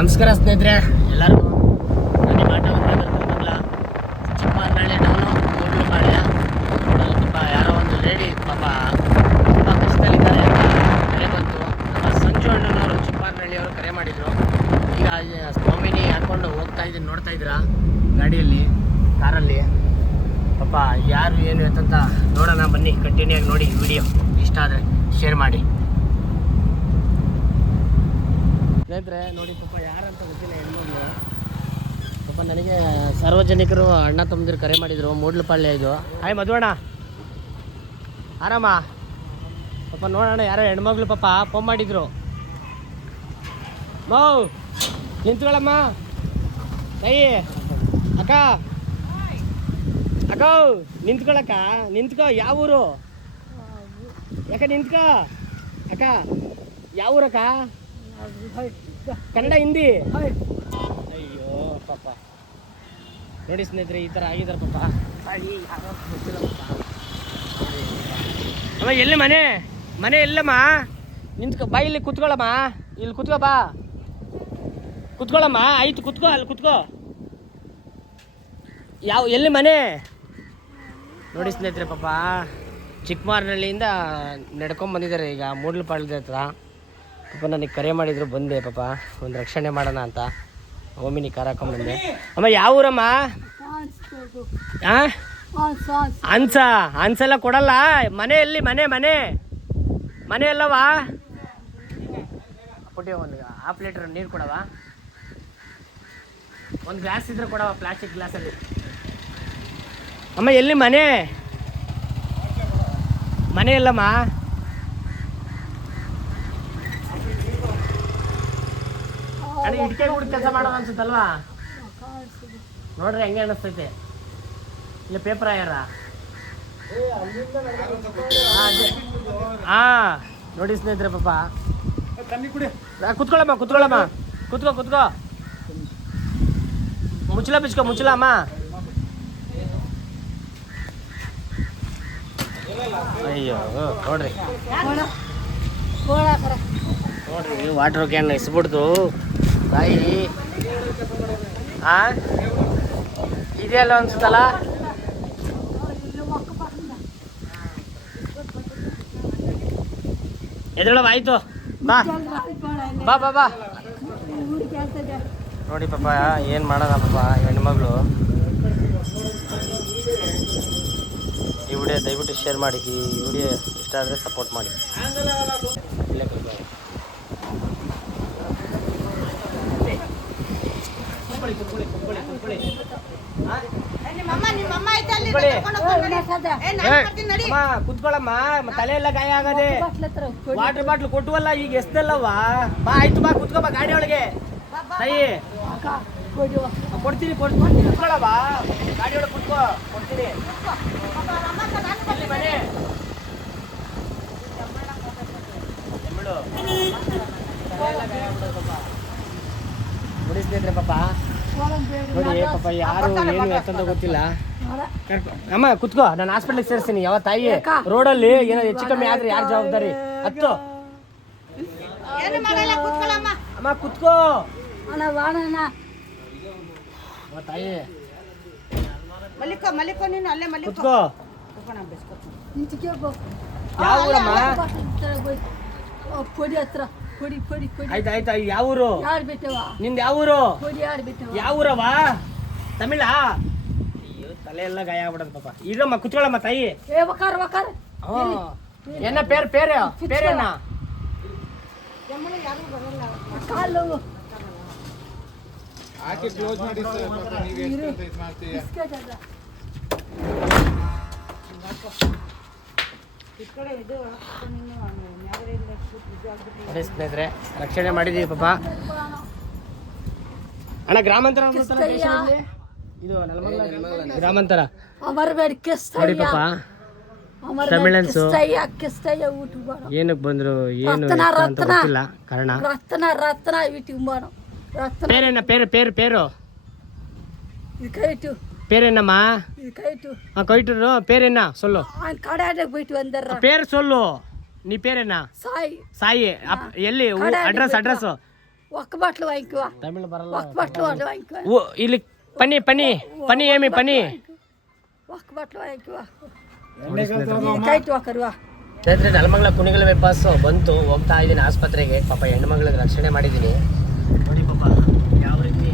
ನಮಸ್ಕಾರ ಸ್ನೇಹಿತರೆ ಎಲ್ಲರಿಗೂ. ನಾನು ಮಾಟ ಬಂದಿಲ್ಲ ಚಿಕ್ಕಮಗಳೂರು ಟೌನು ಮೂಡ್ಲುಪಾಳ್ಯ. ಪಾಪ ಯಾರೋ ಒಂದು ಲೇಡಿ ಪಾಪ ತುಂಬ ಕಷ್ಟದಲ್ಲಿದ್ದಾರೆ ಅಂತ ಕರೆ ಬಂತು. ನಮ್ಮ ಸಂಜು ಅಣ್ಣನವರು ಚಿಕ್ಕಮಗಳೂರಿನವರು ಕರೆ ಮಾಡಿದರು. ಈಗ ಸ್ವಾಮಿನಿ ಹಾಕ್ಕೊಂಡು ಹೋಗ್ತಾ ಇದ್ದೀನಿ, ನೋಡ್ತಾ ಇದ್ದೀರಾ ಗಾಡಿಯಲ್ಲಿ, ಕಾರಲ್ಲಿ. ಪಾಪ ಯಾರು ಏನು ಎತ್ತಂತ ನೋಡೋಣ ಬನ್ನಿ, ಕಂಟಿನ್ಯೂ ಆಗಿ ನೋಡಿ ವಿಡಿಯೋ. ಇಷ್ಟ ಆದರೆ ಶೇರ್ ಮಾಡಿ ಸ್ನೇಹಿತರೆ. ನೋಡಿ ಪಾಪ ಯಾರಂತ ಗೊತ್ತಿಲ್ಲ, ಹೆಣ್ಮಗಳು. ಪಾಪ ನನಗೆ ಸಾರ್ವಜನಿಕರು ಅಣ್ಣ ತಮ್ಮದಿರು ಕರೆ ಮಾಡಿದರು, ಮೂಡ್ಲುಪಾಳ್ಯ ಇದು. ಹಾಯ್ ಮಧುವಣ್ಣ, ಆರಾಮ? ಪಾಪ ನೋಡೋಣ ಯಾರೋ ಹೆಣ್ಮಗ್ಳು ಪಾಪ ಫೋನ್ ಮಾಡಿದ್ರು. ಮೌ ನಿಂತ್ಕೊಳ್ಳಮ್ಮ, ಕೈ ಅಕ್ಕ ಅಕ್ಕ ನಿಂತ್ಕೊಳಕ್ಕ, ನಿಂತ್ಕೋ. ಯಾವ ಊರು ಯಾಕ? ನಿಂತ್ಕೋ ಅಕ್ಕ. ಯಾವ ಊರಕ್ಕ? ಕನ್ನಡ ಹಿಂದಿ? ಅಯ್ಯೋ ಪಾಪ ನೋಡಿ ಸ್ನೇಹಿತರೆ, ಈ ಥರ ಆಗಿದ್ದಾರೆ ಪಾಪ. ಯಾರೋ ಗೊತ್ತಿಲ್ಲ ಪಾಪ. ಅಮ್ಮ ಎಲ್ಲಿ ಮನೆ? ಮನೆ ಎಲ್ಲಮ್ಮ? ನಿಂತ್ಕೊ ಬಾ, ಇಲ್ಲಿ ಕುತ್ಕೊಳ್ಳಮ್ಮ, ಇಲ್ಲಿ ಕುತ್ಕೋ ಬಾ, ಕುತ್ಕೊಳ್ಳಮ್ಮ. ಆಯ್ತು ಕುತ್ಕೋ, ಅಲ್ಲಿ ಕುತ್ಕೋ. ಎಲ್ಲಿ ಮನೆ? ನೋಡಿ ಸ್ನೇಹಿತರೆ, ಪಾಪ ಚಿಕ್ಕಮಾರನಹಳ್ಳಿಯಿಂದ ನಡ್ಕೊಂಡು ಬಂದಿದ್ದಾರೆ ಈಗ ಮೂಡ್ಲುಪಾಳ್ಯದ ಹತ್ರ. ಪಾಪ ನನಗೆ ಕರೆ ಮಾಡಿದ್ರು, ಬಂದೆ ಪಾಪ ಒಂದು ರಕ್ಷಣೆ ಮಾಡೋಣ ಅಂತ ಓಮಿನಿ ಕಾರ್ ಹಾಕೊಂಡ್ಬಂದೆ. ಅಮ್ಮ ಯಾವ ಊರಮ್ಮ? ಅನ್ಸಲ್ಲ ಕೊಡಲ್ಲ. ಮನೆ ಎಲ್ಲಿ? ಮನೆ ಮನೆ ಮನೆ ಅಲ್ಲವಾ? ಪುಟ್ಟಿ ಒಂದು ಹಾಫ್ ಲೀಟ್ರ್ ನೀರು ಕೊಡವ, ಒಂದು ಗ್ಲಾಸ್ ಇದ್ರೆ ಕೊಡವ, ಪ್ಲಾಸ್ಟಿಕ್ ಗ್ಲಾಸಲ್ಲಿ. ಅಮ್ಮ ಎಲ್ಲಿ ಮನೆ? ಮನೆ ಎಲ್ಲಮ್ಮ? ಅಣ್ಣ ಇಟ್ಕೆ ಕೂಡ ಕೆಲಸ ಮಾಡೋದು ಅನ್ಸುತ್ತಲ್ವಾ? ನೋಡ್ರಿ ಹೆಂಗೆ ಅನಿಸ್ತೈತೆ. ಇಲ್ಲ ಪೇಪರ್ ಆಯಾರ? ಹಾ ನೋಡಿ ಸ್ನೇಹಿತರೆ, ಪಾಪ ಕುತ್ಕೊಳ್ಳಮ್ಮ, ಕುತ್ಕೊಳ್ಳಮ್ಮ, ಕುತ್ಕೋ ಕುತ್ಕೋ. ಮುಚ್ಚಲ ಬಿಚ್ಕೋ, ಮುಚ್ಚಲ ಅಮ್ಮ. ಅಯ್ಯೋ ನೋಡ್ರಿ ನೋಡ್ರಿ, ವಾಟರ್ ಕ್ಯಾನ್ ಇಸ್ಬಿಡ್ತು ತಾಯಿ. ಇದೆಯಲ್ಲ ಅನ್ಸುತ್ತಲ್ಲ. ಎದ್ರೊಳವ ಆಯ್ತು, ಬಾ ಬಾ ಬಾ ಬಾ. ನೋಡಿ ಪಾಪ ಏನು ಮಾಡೋಣ ಪಾಪ ಹೆಣ್ಮಗಳು. ಈ ವಿಡಿಯೋ ದಯವಿಟ್ಟು ಶೇರ್ ಮಾಡಿ. ಈ ವಿಡಿಯೋ ಇಷ್ಟ ಆದರೆ ಸಪೋರ್ಟ್ ಮಾಡಿ. ಕುತ್ಕೊಳ್ಳಮ್ಮ, ತಲೆ ಎಲ್ಲ ಗಾಯ ಆಗದೆ. ವಾಟರ್ ಬಾಟ್ಲ್ ಕೊಟ್ಟುವಲ್ಲ ಈಗ ಎಷ್ಟಲ್ಲವಾ? ಬಾ ಆಯ್ತು, ಬಾ ಕುತ್ಕೋ, ಬಾ ಗಾಡಿ ಒಳಗೆ. ತಾಯಿ ಕೊಡ್ತೀನಿ, ಕುತ್ಕೊಳ್ಳವ, ಗಾಡಿ ಒಳಗೆ ಕುತ್ಕೋ, ಕೊಡ್ತೀನಿ. ಮನೆ ನೋಡಿ ಸ್ನೇಹಿತರೆ, ಪಾಪ ನೋಡಿ ಪಾಪ ಯಾರು ಏನು ಎತ್ತಂತ ಗೊತ್ತಿಲ್ಲ. ಅಮ್ಮ ಕುತ್ಕೋ, ನಾನು ಹಾಸ್ಪಿಟ್ಲಿಗೆ ಸೇರಿಸ್ತೀನಿ. ಯಾವ ತಾಯಿ ರೋಡಲ್ಲಿ ಏನೋ ಹೆಚ್ಚು ಕಮ್ಮಿ ಆದ್ರೆ ಯಾರು ಜವಾಬ್ದಾರಿ? ಹತ್ತು ಅಮ್ಮ ಕುತ್ಕೋ ತಾಯಿ, ಕುತ್ಕೋ. ಯಾವ ಊರಮ್ಮ? ಆಯ್ತು ಆಯ್ತು. ಯಾವ ಊರು ನಿಂದು? ಯಾವ ಊರು? ಯಾವ ಊರವ? ತಮಿಳ? ಅಯ್ಯೋ ತಲೆ ಎಲ್ಲ ಗಾಯ ಆಗ್ಬಿಡೋದು ಪಾಪ. ಇರಮ್ಮ ಕುತ್ಕೊಳ್ಳಮ್ಮ ತಾಯಿ. ಏನ ಪೇರ್ ಪೇರ ಪೇರೇನ? ಸ್ನೇಹಿತರೆ ರಕ್ಷಣೆ ಮಾಡಿದೀವಿ ಪಾಪ. ಅಣ್ಣ ಗ್ರಾಮಾಂತರ ಇದು ಗ್ರಾಮಾಂತರ ನೋಡಿ ಪಾಪ. ತಮಿಳನ್ಸು ಏನಕ್ಕೆ ಬಂದ್ರು ಏನು ಅಂತ ಗೊತ್ತಿಲ್ಲ ಕಾರಣ. ಪೇರೇನ? ಪೇರು ಪೇರು பேர் கைட்டு பேர் என்ன சொல்லு. பேர் சொல்லு. நீ பேர் என்ன? சாய். சாய். எல்லி அட்ரஸ் ఒక్క బట్టలు వాయింకువా తమిళ బరಲ್ಲ ఒక్క బట్టలు వాయింకువా ఓ ಇಲ್ಲಿ ಪನಿ ಪನಿ ಪನಿ ಏಮಿ ಪನಿ ఒక్క బట్టలు వాయింకువా ಕೈಟ್ ಒಕ್ಕರುವಾ ಸ್ನೇಹಿತರೆ ನೆಲಮಂಗಲ ಕುಣಿಗಲ್ ಬೈಪಾಸ್ ಬಂತು ಹೋಗ್ತಾ ಇದ್ದೀನಿ ಆಸ್ಪತ್ರೆಗೆ ಪಾಪ ಹೆಣ್ಮಗಳಿಗೆ ರಕ್ಷಣೆ ಮಾಡಿದ್ದೀನಿ ನೋಡಿ ಪಾಪ ಯಾವ ರೀತಿ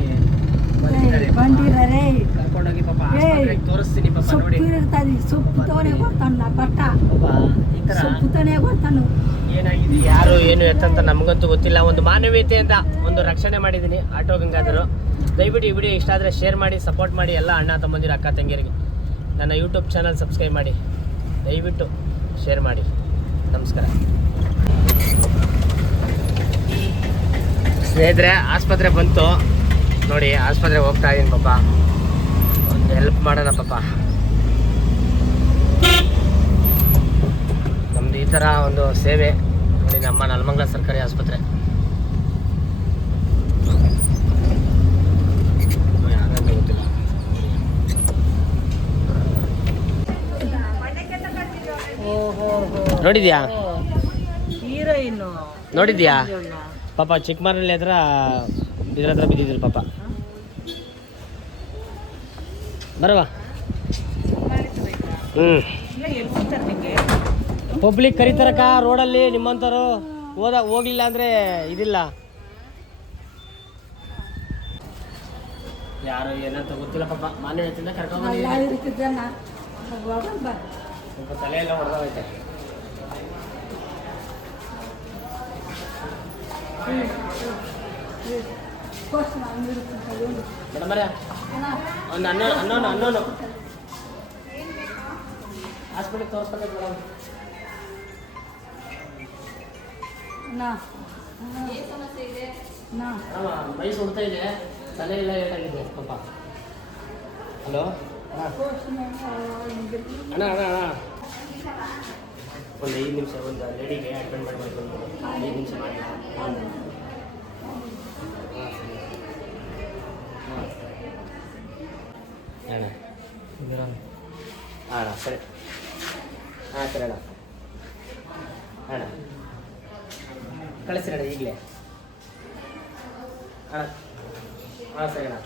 ಬಂದಿರೇ ಕರ್ಕೊಂಡೋಗಿ ಪಾಪ ಆಸ್ಪತ್ರೆಗೆ ತೋರಿಸ್ತೀನಿ ಪಾಪ ನೋಡಿ ಸೊಪ್ಪುತೋನೆ ಕೊಡ್ತಾನ ಬಟ್ಟ ಪಾಪ ಈ ಥರ ಸೊಪ್ಪುತೋನೆ ಕೊಡ್ತಾನು ಏನಾಗಿದೆ ಯಾರು ಏನು ಎತ್ತಂತ ನಮಗಂತೂ ಗೊತ್ತಿಲ್ಲ ಒಂದು ಮಾನವೀಯತೆಯಿಂದ ಒಂದು ರಕ್ಷಣೆ ಮಾಡಿದ್ದೀನಿ ಆಟೋ ಗಂಗಾಧರು ದಯವಿಟ್ಟು ಈ ವಿಡಿಯೋ ಇಷ್ಟ ಆದರೆ ಶೇರ್ ಮಾಡಿ ಸಪೋರ್ಟ್ ಮಾಡಿ ಎಲ್ಲ ಅಣ್ಣ ತಮ್ಮಂದಿರು ಅಕ್ಕ ತಂಗಿಯರಿಗೆ ನನ್ನ ಯೂಟ್ಯೂಬ್ ಚಾನಲ್ ಸಬ್ಸ್ಕ್ರೈಬ್ ಮಾಡಿ ದಯವಿಟ್ಟು ಶೇರ್ ಮಾಡಿ ನಮಸ್ಕಾರ ಸ್ನೇಹಿತರೆ ಆಸ್ಪತ್ರೆ ಬಂತು ನೋಡಿ ಆಸ್ಪತ್ರೆಗೆ ಹೋಗ್ತಾ ಇದ್ದೀನಿ ಪಾಪ ಒಂದು ಹೆಲ್ಪ್ ಮಾಡೋಣ ಪಾಪ ನಮ್ದು ಈ ಥರ ಒಂದು ಸೇವೆ ನೋಡಿ ನಮ್ಮ ನೆಲಮಂಗಲ ಸರ್ಕಾರಿ ಆಸ್ಪತ್ರೆ ಗೊತ್ತಿಲ್ಲ ನೋಡಿದ್ಯಾ ಹೀರೋಯಿನ್ನು ನೋಡಿದ್ಯಾ ಪಾಪ ಚಿಕ್ಕಮರಳ್ಳಿ ಹತ್ರ ಇದ್ರ ಹತ್ರ ಬಿದ್ದಿದ್ರು ಪಾಪ ಬರವಾ ಪಬ್ಲಿಕ್ ಕರೀತಾರಕ್ಕ ರೋಡಲ್ಲಿ ನಿಮ್ಮಂಥವ್ರು ಹೋಗ್ಲಿಲ್ಲ ಅಂದ್ರೆ ಇದಿಲ್ಲ ಯಾರು ಏನಂತ ಗೊತ್ತಿಲ್ಲ ಪಾಪ ಮಾನವೀಯತೆಯಿಂದ ಕರ್ಕೊಂಡ್ಬಂದಿದ್ದೀನಿ ಸ್ವಲ್ಪ ತಲೆ ಎಲ್ಲ ಹೊಡೆದೋಗೈತೆ ಮೇಡಮ್ ಒಂದು ಅನ್ನೋನು ಹಾಸ್ಪಿಟಲ್ ತೋರಿಸ್ಬೇಕೈತೆ ಮೇಡಮ್ ಮೈ ಸುಡ್ತಾ ಇದೆ ತಲೆ ಎಲ್ಲ ಏಟಾಗಿದೆ ಪಾಪ ಹಲೋ ಅಣ್ಣ ಅಣ್ಣ ಅಣ್ಣ ಒಂದು 5 ನಿಮಿಷ ಒಂದು ಲೇಡಿಗೆ ಅಟೆಂಡ್ ಮಾಡಬೇಕು 5 ನಿಮಿಷ ಮಾಡಿ ಅಣ್ಣ ಅಣ್ಣ ಸರಿ ಹಾಂ ಸರಿ ಅಣ್ಣ ಅಣ್ಣ ಕಳಿಸ್ರಿ ಅಣ್ಣ ಈಗಲೇ ಅಣ್ಣ ಹಾಂ ಸರಿ ಅಣ್ಣ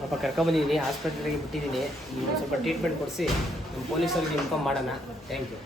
ಪಾಪ ಕರ್ಕೊಂಬಂದಿದ್ದೀನಿ ಹಾಸ್ಪಿಟ್ಲಿಗೆ ಬಿಟ್ಟಿದ್ದೀನಿ ನೀವು ಸ್ವಲ್ಪ ಟ್ರೀಟ್ಮೆಂಟ್ ಕೊಡಿಸಿ ನಮ್ಮ ಪೊಲೀಸರಿಗೆ ಇನ್ಫಾರ್ಮ್ ಮಾಡೋಣ ಥ್ಯಾಂಕ್ ಯು